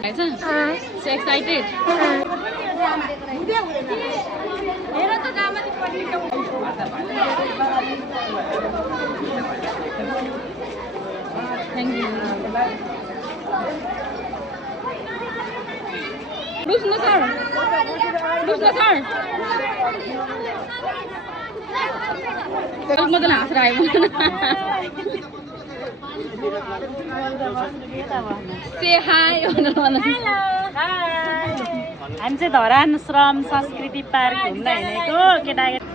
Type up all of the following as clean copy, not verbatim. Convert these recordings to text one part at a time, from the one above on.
So excited. Thank you. Krishna sir. Krishna sir. Madan हाँस रहा है Say hi. Hello. हामी चाहिँ धरान श्रम संस्कृति पार्क घुम्न हिँडेको केटाकेटी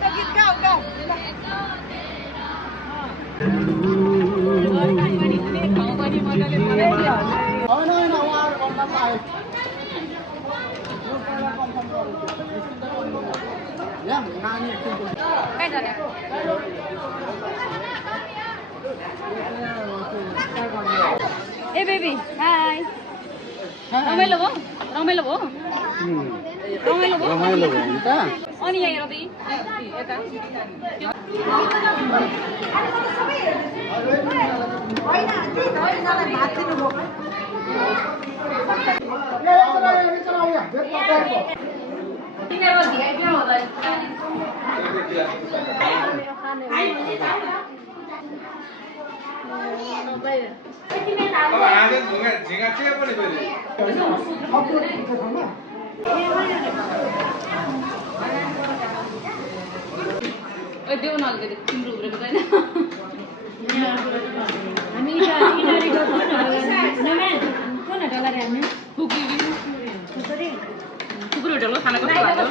Hey baby, hi. Ramailu bho? Ramailu bho? Ramailu bho? रमाइलो भयो नि त अनि यहाँ हेर त यता ओइ देऊ न अलिकति तिम्रो उब्रेको छैन हामी इनारीको कुन डलर हामी खुकुरी होटलको खाना कस्तो लाग्यो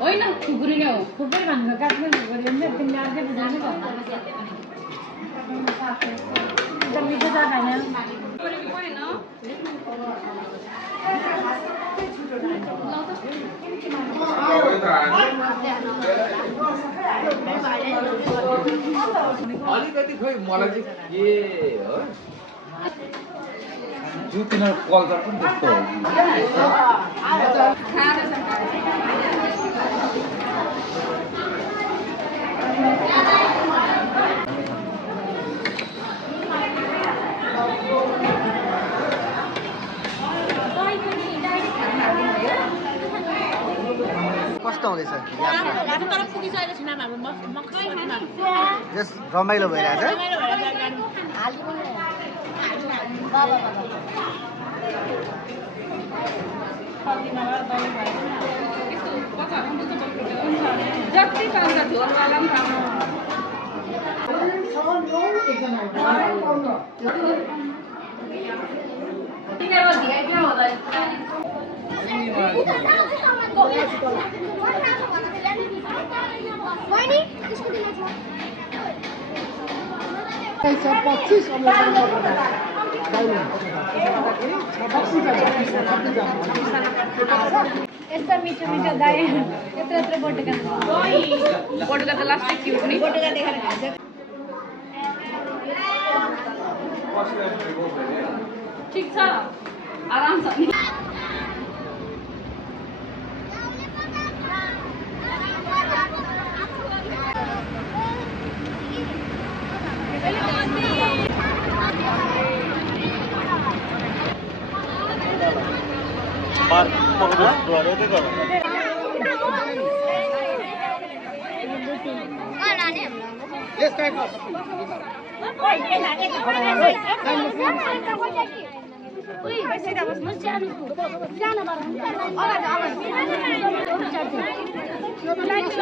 होइन खुकुरी नै हो खुकुरी भनेको काठमाडौँ खुकुरी हो नि तिमीले अर्कै बुझाउनु भयो त मिठो छ हैन अलिकति खोइ मलाई चाहिँ के हो जो तिनीहरू कल्चर पनि त्यस्तो हो कस्तो हुँदैछ जस रमाइलो भइरहेछ जति पाउँछ झोलवाला पनि खानु तिनीहरू धिया किन हुँदैन यस्तो मिठो मिठो दाइ यत्रो यत्रो बटुका बटुका त लास्टै क्युट नि बटुका देखेर खान्छ ठिक छ आराम छ नि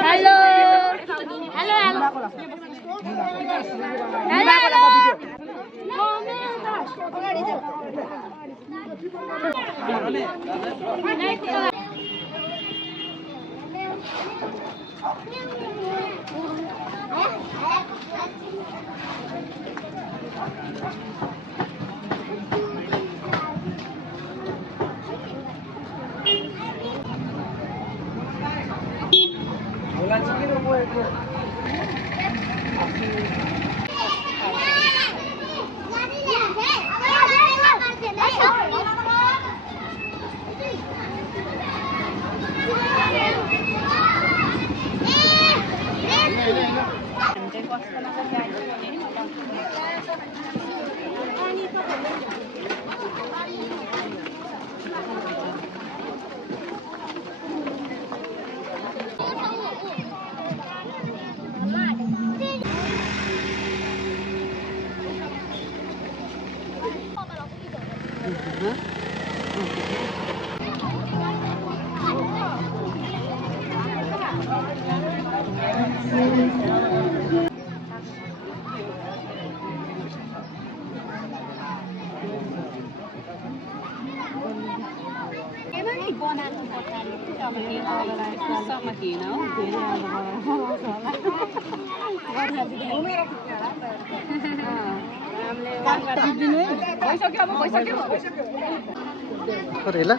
हेलो हेलो कति ल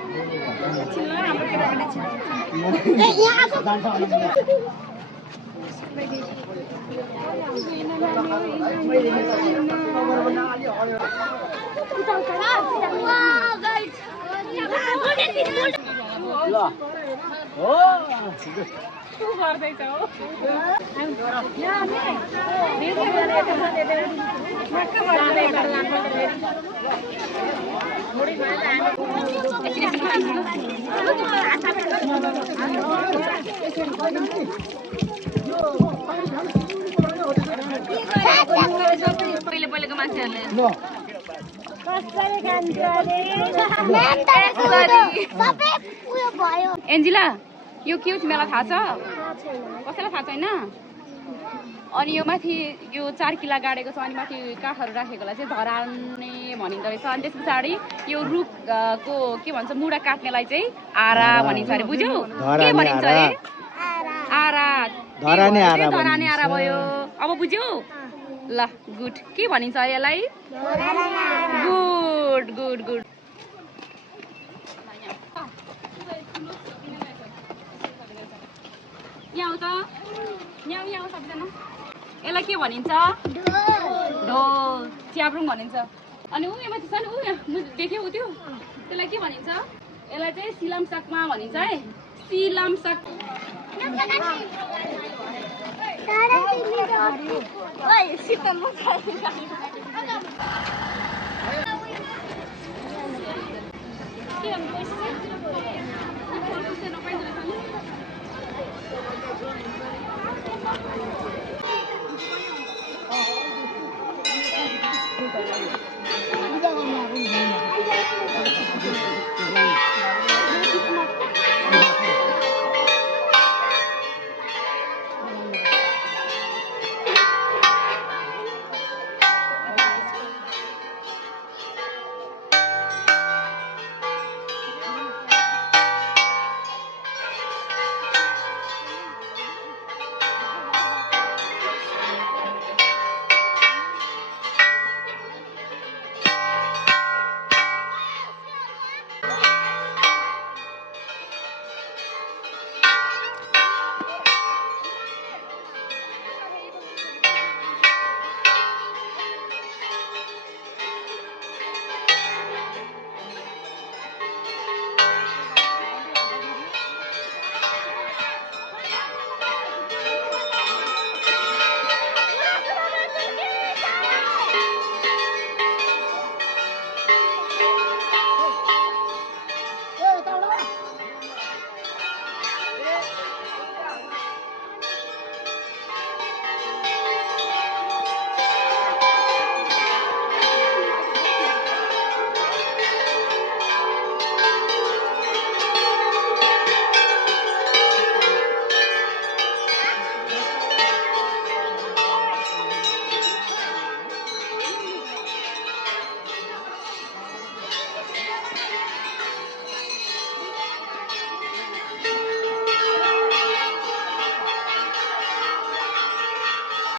पहिलेको मान्छेहरूले एन्जिला यो के हो तिमीलाई थाहा छ कसैलाई थाहा छैन अनि यो माथि यो 4 किला गाडेको छ अनि माथि काठहरू राखेकोलाई चाहिँ धराने भनिँदो रहेछ अनि त्यस पछाडि यो रुखको के भन्छ मुढा काट्नेलाई चाहिँ आरा भनिन्छ अरे बुझ्यौ के भनिन्छ अरे आरा धराने आरा भयो अब बुझ्यौ ल गुड के भनिन्छ अरे यसलाई गुड गुड गुड यहाँ त यहाँ सबजना यसलाई के भनिन्छ ढोल च्याब्रुङ भनिन्छ अनि ऊ यहाँ माथि छ नि ऊ यहाँ देख्यौ त्यो त्यसलाई के भनिन्छ यसलाई चाहिँ सिलामसाकमा भनिन्छ है सिलामसाक के